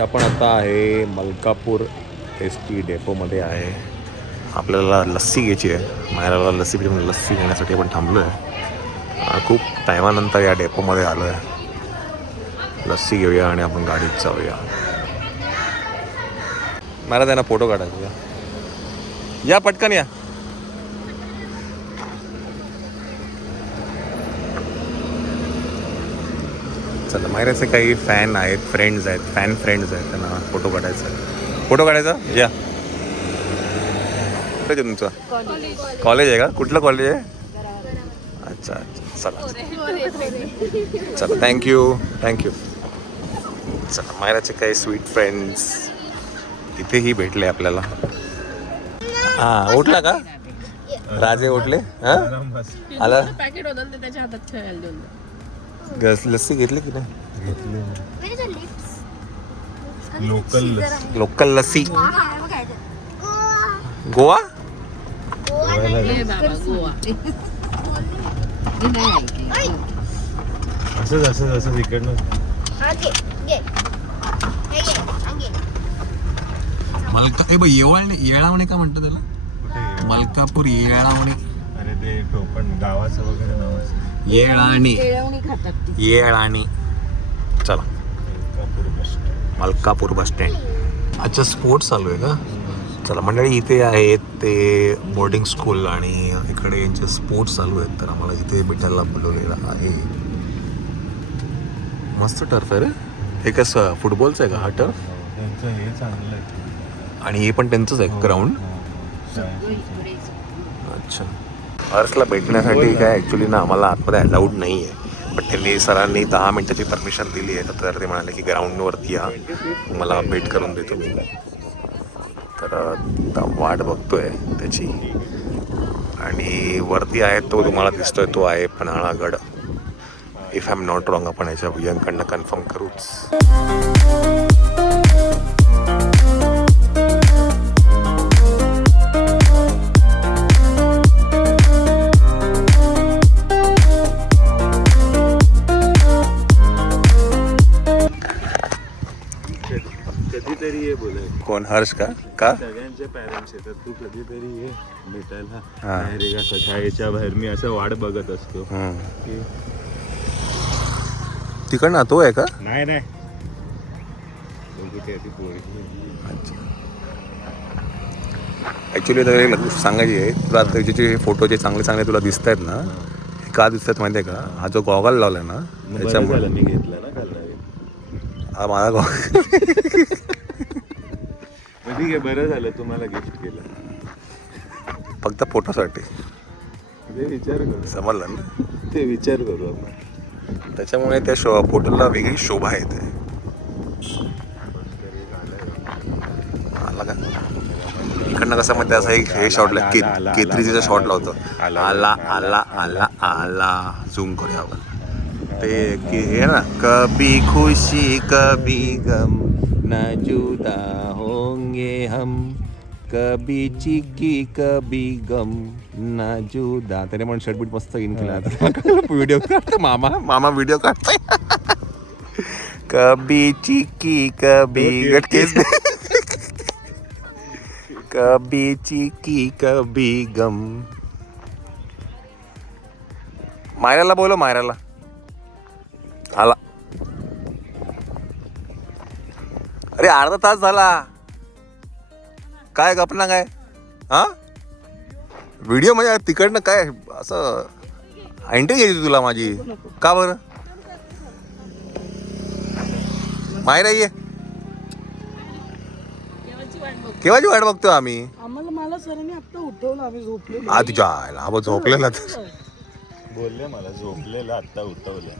आपण आता आहे मलकापूर ST डेपोमध्ये आहे. आपल्याला लस्सी घ्यायची आहे. मायराला लस्सी पिऊन लस्सी घेण्यासाठी आपण थांबलो आहे. खूप टायमानंतर या डेपोमध्ये आलो आहे. लस्सी घेऊया आणि आपण गाडीत जाऊया. मला त्यांना फोटो काढायचा. या पटकन या. चला, मायराचे काही फॅन आहेत, फ्रेंड्स आहेत, फॅन फ्रेंड्स आहेत, त्यांना फोटो काढायचा आहे. फोटो काढायचा या. कुठे तुमचं कॉलेज आहे का? कुठलं कॉलेज आहे? अच्छा अच्छा, चला चला, थँक्यू थँक्यू. चला, मायराचे काही स्वीट फ्रेंड्स इथेही भेटले आपल्याला. हां, उठला का राजे? उठले? हां, आला. पॅकेट होतं ते त्याच्या हातात खेळायला देऊन. लस्सी घेतली की नाही? लोकल लस्सी. गोवा असं इकडनं येळावणे का म्हणतो त्याला? मलकापूर येळावणे. अरे ते टोपण गावाचं वगैरे नाव. येळाणी. येळाणी. चला, मलकापूर बस स्टँड. अच्छा, स्पोर्ट्स चालू आहे का? चला मंडळी, इथे आहेत ते बोर्डिंग स्कूल आणि इकडे यांचे स्पोर्ट्स चालू आहेत. तर आम्हाला इथे भेटायला बोलवलेलं आहे. मस्त टर्फ आहे रे. हे कसं फुटबॉलचं आहे का हा टर्फ? त्यांचं हे चांगलं आहे. आणि हे पण त्यांचंच आहे ग्राउंड. अच्छा, हर्षला भेटण्यासाठी काय ॲक्च्युली ना आम्हाला आतमध्ये अलाउड नाही आहे. पण त्यांनी सरांनी 10 मिनिटाची परमिशन दिली आहे. तर ते म्हणाले की ग्राउंडवरती या, मला भेट करून देतो मी. तर आता वाट बघतोय त्याची. आणि वरती आहे तो तुम्हाला दिसतोय, तो आहे Panhalagad. If I am not wrong. आपण याच्या यांकडनं कन्फर्म करूच. कधीतरी ये बोलाय. कोण? हर्ष का? का सगळ्यांचे पॅरेंट्स येतात. तू कधीतरी ये भेटायला. बाहेर का शाळेच्या बाहेर मी असं वाट बघत असतो. तिकडनं तो आहे का? नाही नाही. ॲक्च्युली तर एक गोष्ट सांगायची आहे तुला. त्याचे जे फोटो जे चांगले चांगले तुला दिसत आहेत ना, हे का दिसत आहेत माहिती आहे का? हा जो गॉगल लावलाय ना त्याच्यामुळे. मी घेतला ना काल नवीन. हा माझा गॉगल. ठीक आहे, बरं झालं तुम्हाला गिफ्ट केलं. फक्त फोटोसाठी. ते विचार करू. समजलं ना? ते विचार करू आपण. त्याच्यामुळे त्या फोटोला वेगळी शोभा येते. आला का? इकडनं कसं मध्ये असं एक हे शॉट केतरीचा शॉट लावतो. आला आला आला आला. झूम करूया आपण. ते की हे ना, कभी खुशी कभी गम ना जुदा होंगे हम, कभी चिकी कभी गम ना जुदा. त्याने म्हणून शर्टबीट मस्त इन केला. व्हिडिओ काढतो मामा व्हिडिओ काढतोय. कभी चिकी कभी गटकेस, कभी चिकी कभी गम. मायराला बोलो, मायराला. आला. अरे अर्धा तास झाला. काय गपना काय? हा, व्हिडिओ म्हणजे तिकडनं काय असं एंट्री घ्यायची तुला माझी का बरं? मायरा ये. केव्हाची वाट बघतोय आम्ही? मला सरांनी आता उठवलं, आम्ही झोपलो. आ तुझ्या आयला हा झोपलेला तर. बोलले मला झोपलेलं आत्ता उठवलं.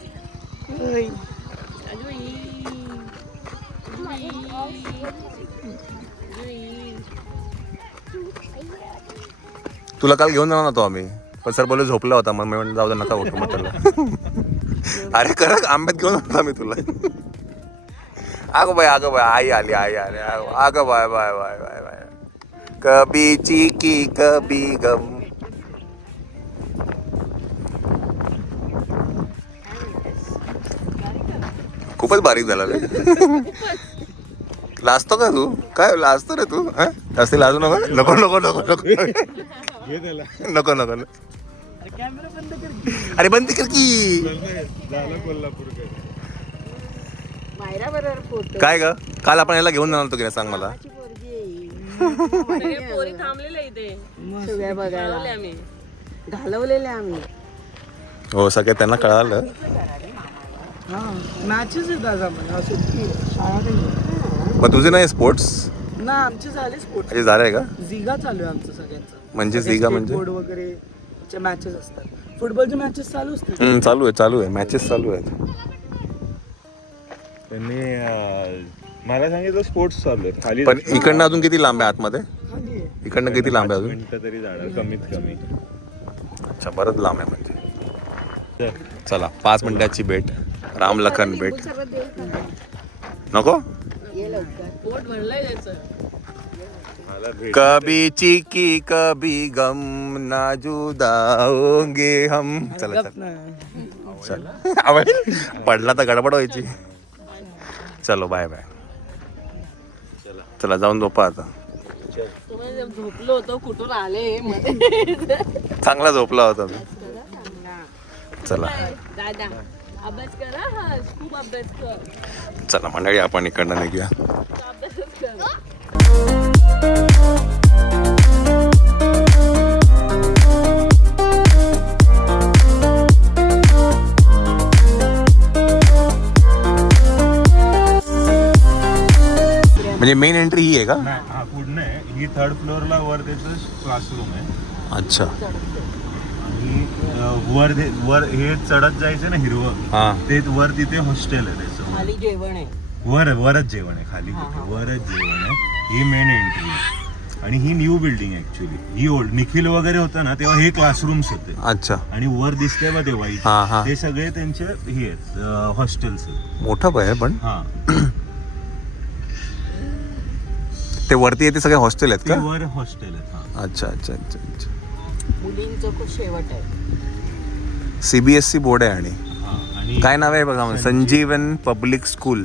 तुला काल घेऊन जाणार होतो आम्ही, पण सर बोलले झोपला होता. मग मी म्हणलं जाऊ दे, नका उठू मग त्याला. अरे खरं आंब्यात घेऊन होता मी तुला. आगो बाय आई आली आगो bye bye bye bye bye. कभी चिकी कभी गम. खूपच बारीक झाला रे. लाजतो का तू? काय लाजतो रे तू? हा? जास्त लाजू नको नको नको नको नको घे त्याला. नको नको नको. कॅमेरा बंद कर की. अरे बंद कर की. झालं कोल्हापूरकडे. मायरा बरोबर फोटो. काय ग काल आपण याला घेऊन जाणार होतो की नाही सांग मला. पोरी थांबलेले इथे सगळ्या बघायला आम्ही घालवलेले आम्ही. हो सगळं त्यांना कळालं. मॅचेस आहेत आज आम्हाला सुट्टी आहे. शाळा नाही. मग तुझे नाही स्पोर्ट्स ना आमचे झाले स्पोर्ट्स. हे झालंय का? झिगा चालू आहे आमचं सगळ्यांचं. म्हणजे झिगा म्हणजे? बोर्ड वगैरे मॅचेस असतात. फुटबॉलचे मॅचेस चालू असतात. चालू आहे मॅचेस चालू आहेत. त्यांनी मला सांगितलं स्पोर्ट्स चालू आहेत खाली. पण इकडनं अजून किती लांब आहे आतमध्ये? खाली आहे. इकडनं किती लांब आहे अजून? मिनिटं तरी जाणार कमीत कमी. अच्छा बरंच लांब आहे म्हणजे. चला 5 मिनिटाची भेट. राम लखन भेट. नको पोट भरलंय त्याचं. मला भेट कभी चिकी कभी गम ना जुदा होंगे हम. चला चला चल आवड पडला तर गडबड व्हायची. चलो बाय बाय. चला जाऊन झोपा आता. तुम्ही झोपलो होतो कुठून आले मध्ये. चांगला झोपला होता मी. चला दादा अभ्यास करा. हा खूप अभ्यास कर. चला मंडळी आपण इकडनं निघूया. अभ्यासच कर. म्हणजे मेन एंट्री ही आहे का? नाही हा पुढे आहे. ही 3rd फ्लोअरला वर त्याचं क्लासरूम आहे. अच्छा आणि वर हे चढत जायचं ना हिरवं. हा ते वर तिथे हॉस्टेल आहे त्याचं. खाली जेवण आहे. वरच जेवण आहे खाली कुठे. वरच जेवण आहे. ही मेन एंट्री आहे. आणि ही न्यू बिल्डिंग आहे ऍक्च्युली. ही ओल्ड निखिल वगैरे होता ना तेव्हा हे क्लासरूम्स होते. अच्छा आणि वर दिसते बा ते वाईट हा हा ते सगळे त्यांचे हे आहेत हॉस्टेल्स आहेत. मोठं आहे पण हा ते वरती येते सगळे हॉस्टेल आहेत ते का? वर हॉस्टेल आहेत. हा अच्छा अच्छा अच्छा अच्छा. मुलींचं खूप शेवट आहे. CBSE बोर्ड आहे. आणि हा आणि काय नाव आहे बघा? संजीवन पब्लिक स्कूल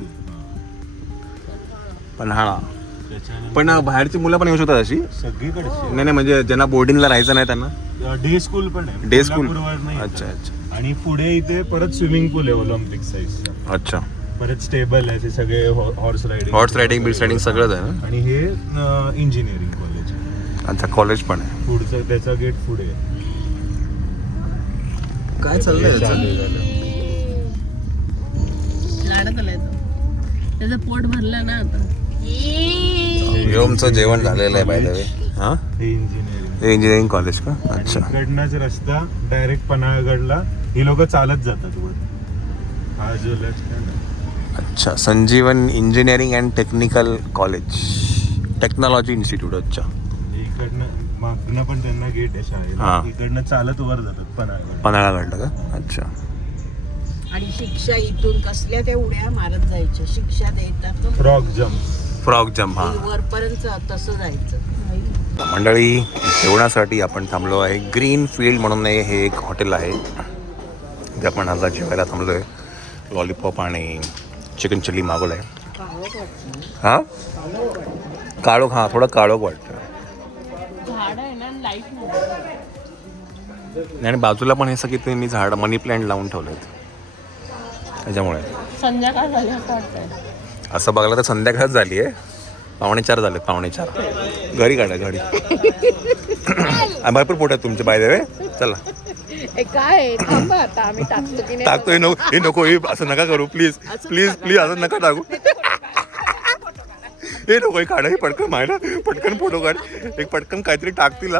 पन्हाळा. त्याच्यानंतर पण बाहेरची मुलं पण येऊ शकतात अशी? सगळीकडे नाही म्हणजे ज्यांना बोर्डिंगला राहायचं नाही त्यांना डे स्कूल पण आहे. Day school. कोल्हापूरवर नाही येत. अच्छा अच्छा आणि पुढे इथे परत स्विमिंग पूल आहे ऑलिम्पिक साईजचा. अच्छा. परत स्टेबल आहे. ते सगळे हॉर्स रायडिंग बीच रायडिंग सगळंच आहे ना? आणि हे इंजिनिअरिंग कॉलेज आहे. अच्छा कॉलेज पण आहे. पुढचं त्याचा गेट पुढे आहे. काय चाललंय हे चालू झालं. लाडत आलाय तो. त्याचं पोट भरलं ना आता. व्योमचं जेवण झालेलं आहे बाय द वे. हा हे इंजिनिअरिंग. हे इंजिनिअरिंग कॉलेज का? अच्छा इकडनंच रस्ता डायरेक्ट पन्हाळगडला. ही लोक चालत जातात वर. हा जो लेफ्ट आहे ना. अच्छा संजीवन engineering and technical college technology institute. अच्छा इकडनं मागणं पण त्यांना गेट आहे शाळेला. हा. इकडनं चालत वर जातात पन्हाळगड. पन्हाळागडला का? अच्छा. आणि शिक्षा इथून कसल्या त्या उड्या मारत जायच्या. शिक्षा देतात फ्रॉग जम्प. हा वरपर्यंत तसं जायचं. मंडळी जेवणासाठी आपण थांबलो आहे. ग्रीन फील्ड म्हणून हे एक हॉटेल आहे. ते आपण आता जेवायला थांबलो आहे. लॉलीपॉप आणि चिकन चिल्ली मागवलं आहे. हां काळोख. हां थोडं काळोख वाटतं. झाड आहे ना लाईट आणि बाजूला पण हे सगळे त्यांनी झाड मनी प्लांट लावून ठेवले आहेत त्याच्यामुळे. संध्याकाळ झाली असं वाटतंय. असं बघायला तर संध्याकाळच झाली आहे. 3:45 झाले. 3:45 घरी काढा घरी. भरपूर पोट आहेत तुमचे बाय द वे. चला काय थांबा आता आम्ही टाकतो की नाही. टाकतो. हे नको हे असं नका करू प्लीज प्लीज प्लीज असं नका टाकू. हे नको हे काढा. हे पटकन मायला पटकन फोटो काढ. एक पटकन काहीतरी टाकतील.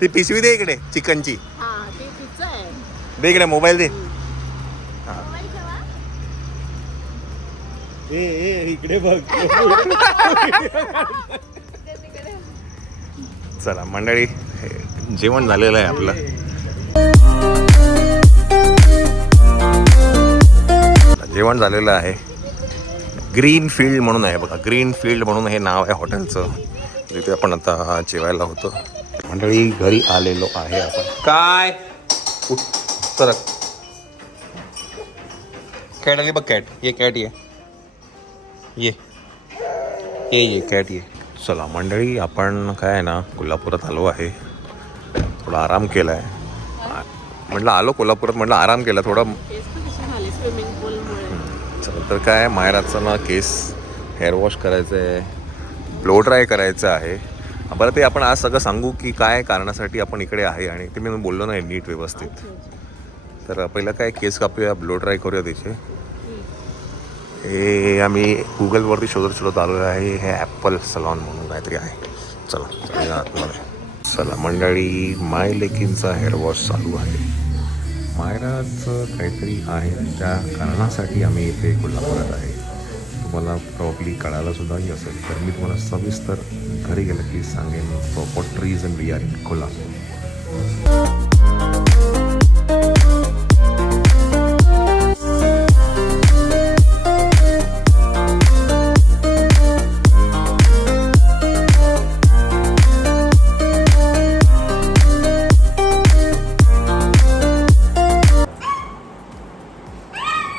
ती पिशवी दे इकडे चिकनची. हा ते तिचं आहे. दे इकडे मोबाईल दे. इकडे बघ. चला मंडळी जेवण झालेलं आहे आपलं. जेवण झालेलं आहे. ग्रीन फील्ड म्हणून आहे बघा. ग्रीन फील्ड म्हणून हे नाव आहे हॉटेलचं. जिथे आपण आता जेवायला होतो. मंडळी घरी आलेलो आहे आपण. काय सरक कॅट आली बघ, कॅट ये, कॅट ये ये ये ये कॅट ये. चला मंडळी, आपण काय आहे ना कोल्हापुरात आलो आहे. थोडा आराम केला आहे. म्हटलं आलो कोल्हापुरात, म्हटलं आराम केला थोडा. स्विमिंग पूलमुळे. चला तर काय, मायराचं ना केस हेअर वॉश करायचं आहे, ब्लो ड्राय करायचं आहे. बरं ते आपण आज सगळं सांगू की काय कारणासाठी आपण इकडे आहे, आणि ते मी बोललो नाही नीट व्यवस्थित. तर पहिलं काय, केस कापूया, ब्लो ड्राय करूया तिचे. हे आम्ही गुगलवरती शोधत आलो आहे. हे ॲपल सलॉन म्हणून काहीतरी आहे. चला आतमध्ये. चला मंडळी, माय लेकींचा हेअर वॉश चालू आहे. मायराचं काहीतरी आहे, त्या कारणासाठी आम्ही इथे कोल्हापुरात आहे. तुम्हाला प्रॉब्ली कळायला सुद्धाही असेल, तर मी तुम्हाला सविस्तर घरी गेलं की सांगेन. For reason we are in Kolhapur.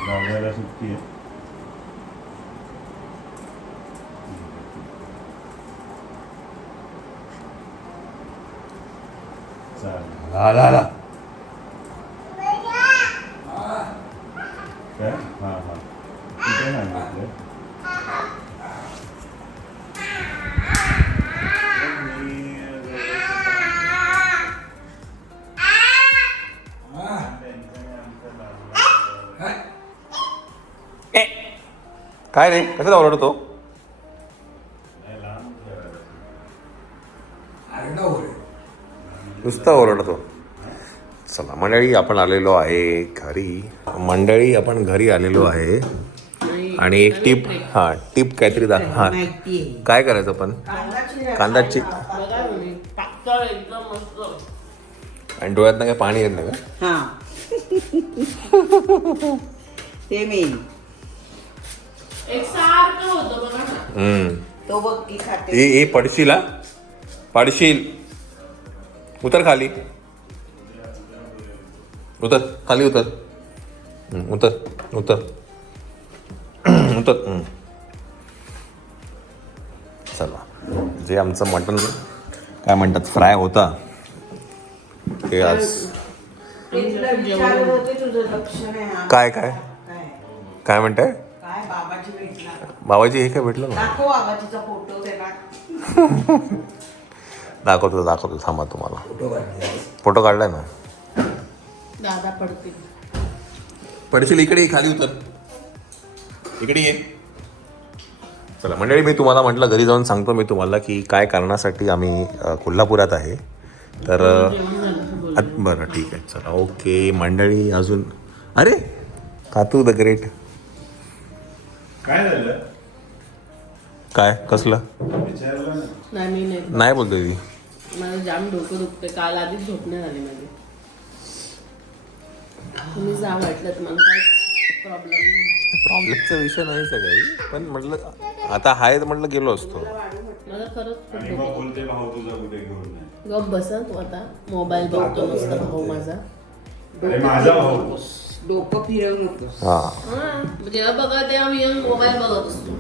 दहाव्याला सुट्टी आहे. चालेल. आला काय? हां हां, कुठे सांगितलं? काय रे, कसं ओरडतो? नुसतं ओरडतो. चला मंडळी, आपण आलेलो आहे घरी. आपण घरी आलेलो आहे. आणि एक टिप, हां टिप काहीतरी दाखव. हां माहितीये. काय करायचं पण, कांदाची बघा तुम्ही, पातळ एकदम मस्त. आणि डोळ्यात काय पाणी येत नाही का? हा ते मेन. एक सारखं होतं बघा ना. तो बघ की खाते. ए पडशील, हा पडशील. उतर खाली, उतर खाली, उतर उतर उतर उतर. चला, जे आमचं मटण काय म्हणतात फ्राय होता ते आज. काय काय काय म्हणताय? काय बाबाची भेटला. बाबाजी हे काय भेटलं ना? दाखव बाबाजीचा फोटो त्याला. दाखवतो थांबा तुम्हाला. फोटो काढलाय ना. दादा पडतील. पडशील, इकडे खाली उतर, इकडे ये. चला मंडळी, मी तुम्हाला म्हटलं घरी जाऊन सांगतो मी तुम्हाला की काय कारणासाठी आम्ही कोल्हापुरात आहे. तर बरं ठीक आहे, चला ओके मंडळी. अजून अरे कातू द ग्रेट. काय झालं? काय कसलं? विचारलं ना. नाही बोलतोय ती. माझं जाम डोकं दुखते. काल आधीच झोप नाही झाली माझी. तुम्ही जा म्हटलं तर मला काय प्रॉब्लेमचा विषय नाही काही, पण म्हटलं आता हाय तर म्हटलं गेलो असतो. मला खरंच खूप आणि मग बोलते भाऊ तुझा उद्या घेऊन नाही. गप बसा तू आता. मोबाईल बघतो नुसता भाऊ माझा. अरे माझा भाऊ. डोकं फिरवू नकोस. हा जेव्हा बघा तेव्हा मी मोबाईल बघत असतो.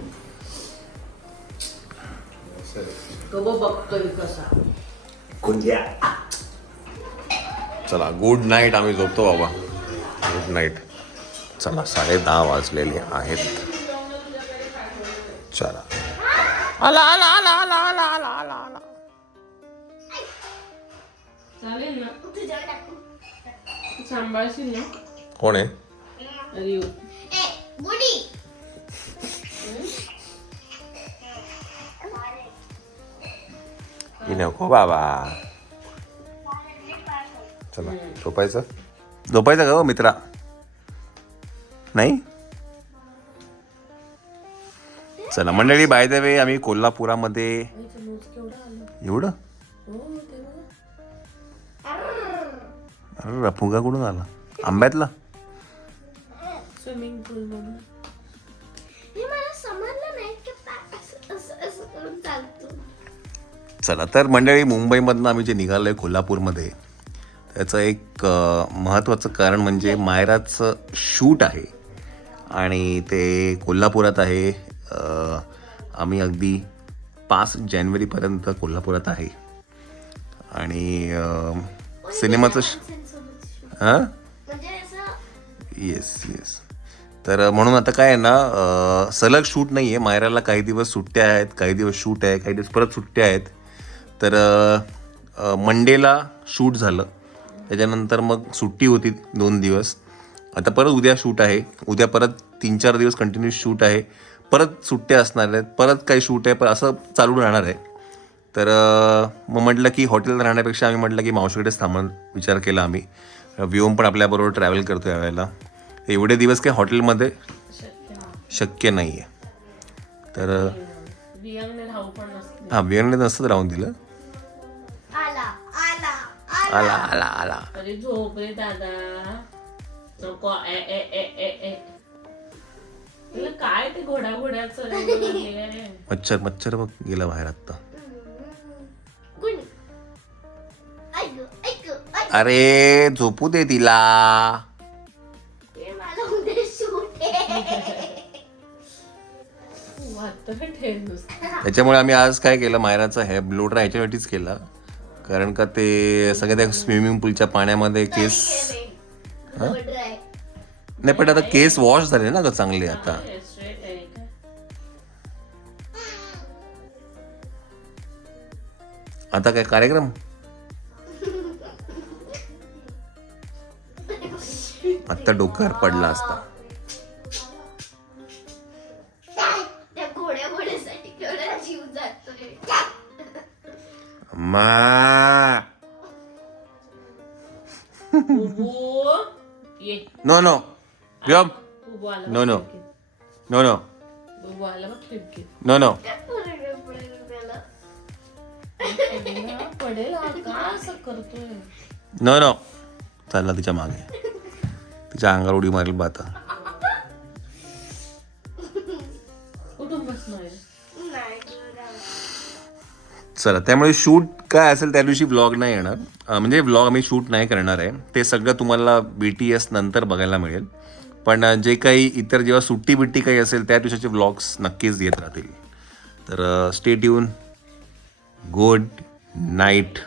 कबो बघतोय कसा. चला गुड नाईट. आम्ही झोपतो बाबा. Good night. चला 10:30 वाजलेले आहेत. चला आला आला आला आला आला आला आला आला. चालेल ना, सांभाळशील ना. कोण आहे? अरे ही नको बाबा. चला झोपायचं का हो मित्रा? नाही. चला मंडळी, बाय द वे आम्ही कोल्हापुरामध्ये एवढं. अरे फुगा कुठून आला? आंब्यातला? स्विमिंग पूल मधून. चला तर मंडळी, मुंबईमधनं आम्ही जे निघालो आहे कोल्हापूरमध्ये, त्याचं एक महत्त्वाचं कारण म्हणजे मायराचं शूट आहे. आणि ते कोल्हापुरात आहे. आम्ही अगदी 5 जानेवारीपर्यंत कोल्हापुरात आहे. आणि सिनेमाचं हां येस येस. तर म्हणून आता काय आहे ना, सलग शूट नाही आहे. मायराला काही दिवस सुट्ट्या आहेत, काही दिवस शूट आहे, काही दिवस परत सुट्ट्या आहेत. तर मंडेला शूट झालं, त्याच्यानंतर मग सुट्टी होती 2 दिवस. आता परत उद्या शूट आहे, उद्या परत 3-4 दिवस कंटिन्यू शूट आहे, परत सुट्ट्या असणार आहेत, परत काही शूट आहे, पण असं चालू राहणार आहे. तर मग म्हटलं की हॉटेलला राहण्यापेक्षा आम्ही म्हटलं की मावशीकडेच थांबण्याचा विचार केला आम्ही. व्योम पण आपल्याबरोबर ट्रॅव्हल करतो यावेळेला. एवढे दिवस काही हॉटेलमध्ये शक्य नाही आहे. तर वियांगने राहू पण नसते. हां, वियांगने नसतं राहून दिलं. आला आला आला. अरे झोप रे दादा, नको. ए ए ए ए ए तुला काय ते घोड्याचं मच्छर मच्छर बघ गेला बाहेर आत्ता. अरे झोपू दे तिला. त्याच्यामुळे आम्ही आज काय केलं, मायराचा हेअर ब्लो ड्राय ह्याच्यासाठीच केला, कारण का ते सगळ्या त्या स्विमिंग पूलच्या पाण्यामध्ये केस नाही, पण आता केस वॉश झाले ना ग चांगले आता. आता काय कार्यक्रम, आता डोक्यावर पडला असता. No no Vyom, no no no no no no. पडेल का असं करतोय. नो नो चालला तिच्या मागे, तिच्या अंगावर उडी मारेल बा आता. कुठून बसणार. चला, त्यामुळे शूट काय असेल त्या दिवशी व्लॉग नाही येणार, म्हणजे व्लॉग आम्ही शूट नाही करणार आहे. ते सगळं तुम्हाला BTS नंतर बघायला मिळेल. पण जे काही इतर जेव्हा सुट्टी बिट्टी काही असेल त्या दिवसाचे व्लॉग्स नक्कीच येत राहतील. तर स्टे ट्यून. Good night.